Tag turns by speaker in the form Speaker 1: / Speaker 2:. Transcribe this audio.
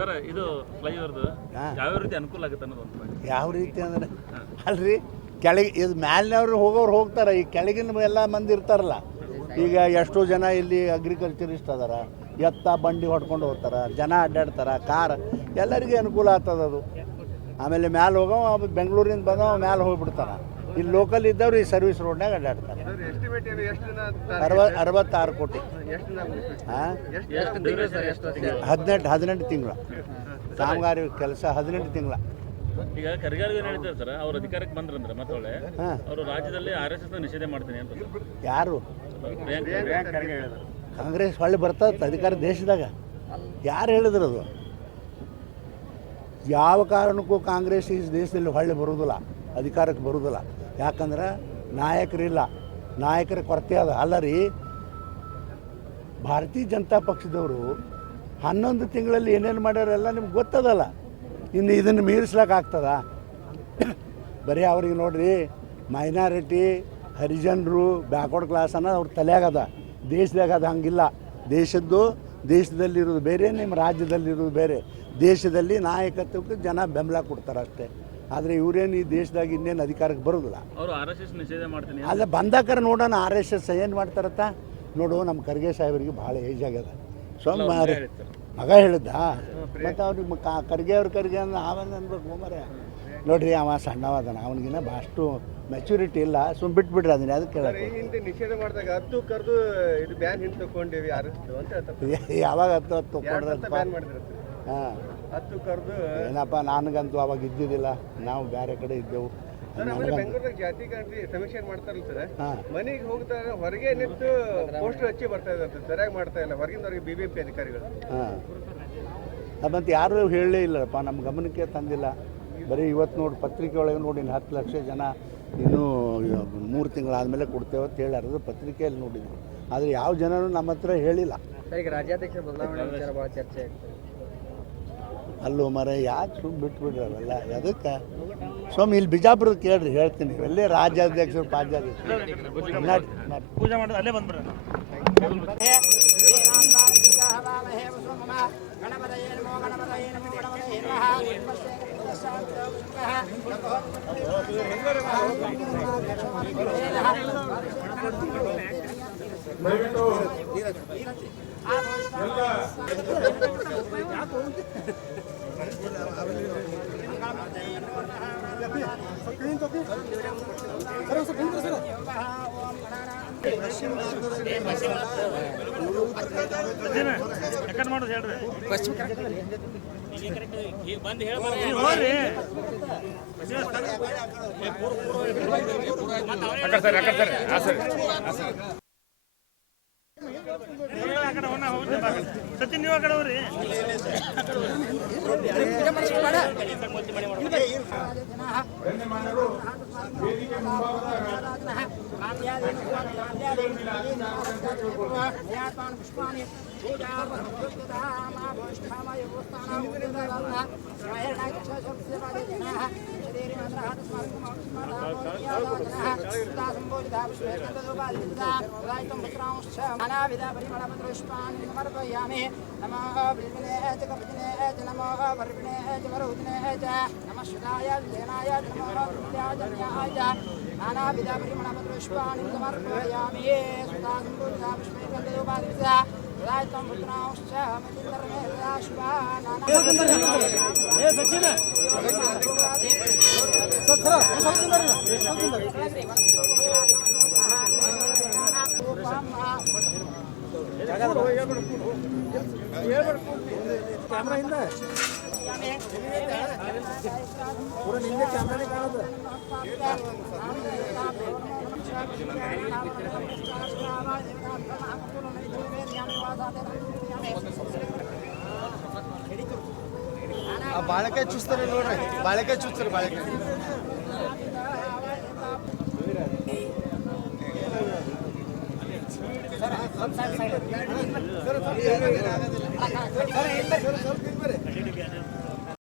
Speaker 1: Sir ಇದು ಫ್ಲೈಓವರ್ದು ಯಾವ ರೀತಿ ಅನುಕೂಲ ಆಗುತ್ತೆ ಅನ್ನೋದು
Speaker 2: ಯಾವ ರೀತಿ ಅಂದ್ರೆ? ಅಲ್ರಿ? ಕೆಳಗೆ ಇದು ಮ್ಯಾಲಿನವ್ರು ಹೋಗೋರು ಹೋಗ್ತಾರೆ. ಈ ಕೆಳಗಿನ ಎಲ್ಲ ಮಂದಿ ಇರ್ತಾರಲ್ಲ. ಈಗ ಎಷ್ಟೋ ಜನ ಇಲ್ಲಿ ಅಗ್ರಿಕಲ್ಚರಿಸ್ಟ್ ಅದಾರ. ಎತ್ತ ಬಂಡಿ ಹೊಡ್ಕೊಂಡು ಹೋಗ್ತಾರ. ಜನ ಅಡ್ಡಾಡ್ತಾರ. ಕಾರ್. ಎಲ್ಲರಿಗೂ ಅನುಕೂಲ ಆಗ್ತದ ಅದು ಆಮೇಲೆ ಮ್ಯಾಲೆ ಹೋಗೋ ಬೆಂಗಳೂರಿಂದ ಬಂದವ ಮ್ಯಾಲೆ ಹೋಗ್ಬಿಡ್ತಾರ. ಇಲ್ಲಿ ಲೋಕಲ್ ಇದ್ದವ್ರು ಈ ಸರ್ವಿಸ್ ರೋಡ್ನಾಗ ಅಡ್ಡಾಡ್ತಾರೆ.
Speaker 3: ಎಸ್ಟಿಮೇಟ್ ಏನು? ಎಷ್ಟು ದಿನ
Speaker 2: ಅರವ ಅರವತ್ತಾರು ಕೋಟಿ. ಹದಿನೆಂಟು ಹದಿನೆಂಟು ತಿಂಗಳ. ಕಾಮಗಾರಿ ಕೆಲಸ ಹದಿನೆಂಟು ತಿಂಗಳ.
Speaker 1: ಈಗ ಕರಿಗಾರಿಗೆ ಏನು ಹೇಳ್ತಾರೆ ಸರ್? ಅವ್ರ ಅಧಿಕಾರಕ್ಕೆ ಬಂದ್ರಂದ್ರೆ ಮತ್ತೊಳ್ಳೆ ಅವರು ರಾಜ್ಯದಲ್ಲಿ ಆರ್ ಎಸ್ ಎಸ್ ನಿಷೇಧ ಮಾಡ್ತೀನಿ ಅಂತ.
Speaker 2: ಯಾರು?
Speaker 1: ಖರ್ಗೆ.
Speaker 2: ಕಾಂಗ್ರೆಸ್ ಹೊಳ್ಳಿ ಬರ್ತದ ಅಧಿಕಾರ ದೇಶದಾಗ. ಯಾರು ಹೇಳಿದ್ರು ಅದು? ಯಾವ ಕಾರಣಕ್ಕೂ ಕಾಂಗ್ರೆಸ್ ಈ ದೇಶದಲ್ಲಿ ಹೊಳ್ಳಿ ಬರುವುದಿಲ್ಲ ಅಧಿಕಾರಕ್ಕೆ ಬರುವುದಿಲ್ಲ ಯಾಕಂದ್ರೆ ನಾಯಕರಿಲ್ಲ. ನಾಯಕರ ಕೊರತೆ ಅದ. ಅಲ್ಲ ರೀ ಭಾರತೀಯ ಜನತಾ ಪಕ್ಷದವರು ಹನ್ನೊಂದು ತಿಂಗಳಲ್ಲಿ ಏನೇನು ಮಾಡ್ಯಾರೆಲ್ಲ ನಿಮ್ಗೆ ಗೊತ್ತದಲ್ಲ. ಇನ್ನು ಇದನ್ನು ಮೀರಿಸ್ಲಿಕ್ಕೆ ಆಗ್ತದ? ಬರೀ ಅವ್ರಿಗೆ ನೋಡ್ರಿ, ಮೈನಾರಿಟಿ, ಹರಿಜನರು, ಬ್ಯಾಕ್ವರ್ಡ್ ಕ್ಲಾಸ್ ಅನ್ನೋದು ಅವ್ರ ತಲೆಯಾಗದ. ದೇಶದಾಗ ಅದು ಹಂಗಿಲ್ಲ. ದೇಶದ್ದು, ದೇಶದಲ್ಲಿರೋದು ಬೇರೆ ನಿಮ್ಮ ರಾಜ್ಯದಲ್ಲಿರೋದು ಬೇರೆ. ದೇಶದಲ್ಲಿ ನಾಯಕತ್ವಕ್ಕೆ ಜನ ಬೆಂಬಲ ಕೊಡ್ತಾರೆ ಅಷ್ಟೇ ಆದರೆ ಇವರೇನು ಈ ದೇಶದಾಗ ಇನ್ನೇನು ಅಧಿಕಾರಕ್ಕೆ ಬರೋದಿಲ್ಲ.
Speaker 1: ಅವರು ಆರ್ ಎಸ್ ಎಸ್ ನಿಷೇಧ ಮಾಡ್ತೀನಿ
Speaker 2: ಅಲ್ಲ ಬಂದಾಕರ ನೋಡೋಣ ಆರ್ ಎಸ್ ಎಸ್ ಏನು ಮಾಡ್ತಾರತ್ತ? ನೋಡು ನಮ್ಮ ಖರ್ಗೆ ಸಾಹೇಬರಿಗೆ ಭಾಳ ಏಜ್ ಆಗ್ಯದ. ಸೊಮ್ಮ ಮಗ ಹೇಳಿದ್ದ? ಮತ್ತು ಅವ್ರಿಗೆ ಮ- ಕಾ- ಖರ್ಗೆ ಅವ್ರ ಖರ್ಗೆ ಅಂದ್ರೆ ಆಮೇಲೆ ಅನ್ಬೇಕು ಮರೆ ನೋಡ್ರಿ ಅವ ಸಣ್ಣವಾದನ ಅವನಿಗಿನ್ನ ಅಷ್ಟು ಮೆಚುರಿಟಿ ಇಲ್ಲ. ಸುಮ್ ಬಿಟ್ಬಿಡ್ರಿ ಅದನ್ನ ಅದಕ್ಕೆ
Speaker 3: ನಿಷೇಧ ಮಾಡಿದಾಗ ಹತ್ತು ಕರೆದು ಇದು ಬ್ಯಾನ್ ಹಿಂದೆ ತಗೊಂಡೇವಿ
Speaker 2: ಯಾವಾಗ ಹತ್ತು ಹತ್ತು
Speaker 3: ಎರಡು ಬ್ಯಾನ್ ಮಾಡಿದ್ರು
Speaker 2: ಹಾಂ.
Speaker 3: ಹತ್ತು ಕರೆದು
Speaker 2: ಏನಪ್ಪ ನನಗಂತೂ ಅವಾಗ ಇದ್ದಿದ್ದಿಲ್ಲ. ನಾವು ಬೇರೆ ಕಡೆ ಇದ್ದೆವು.
Speaker 3: ಬೆಂಗಳೂರಿಗೆ ಜಾತಿ ಗಣತಿ ಸಮೀಕ್ಷೆ ಮಾಡ್ತಾರಲ್ಲ ಸರ್.
Speaker 2: ಹಾಂ.
Speaker 3: ಮನೆಗೆ ಹೋಗ್ತಾರೆ ಹೊರಗೆ ನಿಂತು ಪೋಸ್ಟರ್ ಹಚ್ಚಿ ಬರ್ತಾ ಇದ್ದಾರೆ ಸರಿಯಾಗಿ ಮಾಡ್ತಾ ಇಲ್ಲ. ಹೊರಗಿಂದವರಿಗೆ ಬಿ ಬಿ ಪಿ ಅಧಿಕಾರಿಗಳು.
Speaker 2: ಹಾಂ. ಮತ್ತು ಯಾರೂ ಹೇಳಲೇ ಇಲ್ಲಪ್ಪ ನಮ್ಮ ಗಮನಕ್ಕೆ ತಂದಿಲ್ಲ. ಬರೀ ಇವತ್ತು ನೋಡಿ ಪತ್ರಿಕೆ ಒಳಗೆ ನೋಡಿ ಇನ್ನು ಹತ್ತು ಲಕ್ಷ ಜನ ಇನ್ನೂ ಮೂರು ತಿಂಗಳಾದಮೇಲೆ ಕೊಡ್ತೇವೆ ಅಂತ ಹೇಳಾರದು ಪತ್ರಿಕೆಯಲ್ಲಿ ನೋಡಿದ್ವಿ ಆದರೆ ಯಾವ ಜನರು ನಮ್ಮ ಹತ್ರ ಹೇಳಿಲ್ಲ.
Speaker 3: ಈಗ ರಾಜ್ಯಾಧ್ಯಕ್ಷ ಬದಲಾವಣೆ ವಿಚಾರ ಭಾಳ ಚರ್ಚೆ
Speaker 2: ಅಲ್ಲೂ ಮರ ಯಾಕೆ ಸುಮ್ಮ ಬಿಟ್ಬಿಡ್ರಿ ಅವೆಲ್ಲ ಅದಕ್ಕೆ ಸ್ವಾಮಿ ಇಲ್ಲಿ ಬಿಜಾಪುರದ ಕೇಳ್ರಿ ಹೇಳ್ತೀನಿ. ಎಲ್ಲೇ ರಾಜ್ಯಾಧ್ಯಕ್ಷರು
Speaker 1: ಮಾಡೋದು ಹೇಳ್ರಿ ಸಚಿನ್ ನೀವು ವೇದಿಕೆ ಮುಂಭಾಗದಾಗ ಪುಷ್ಪಾಣಿ ಪೂಜಾ
Speaker 4: సమర్పయామి నమో విఘ్నేచ కపినేచ నమో వర్విణేచ వరుణేచ నమ శుదాయ విజయనాయ నమో విద్యాజన్యాయ నానావిధ పరిమళపత్రుష్పాణి సమర్పయామి సుధా సంపూర్ణ పుష్పే बालक
Speaker 3: चूस्त नोड़ी बालक चूस्त बालक। ¡Vamos! ¡Vamos!
Speaker 4: ¡Vamos!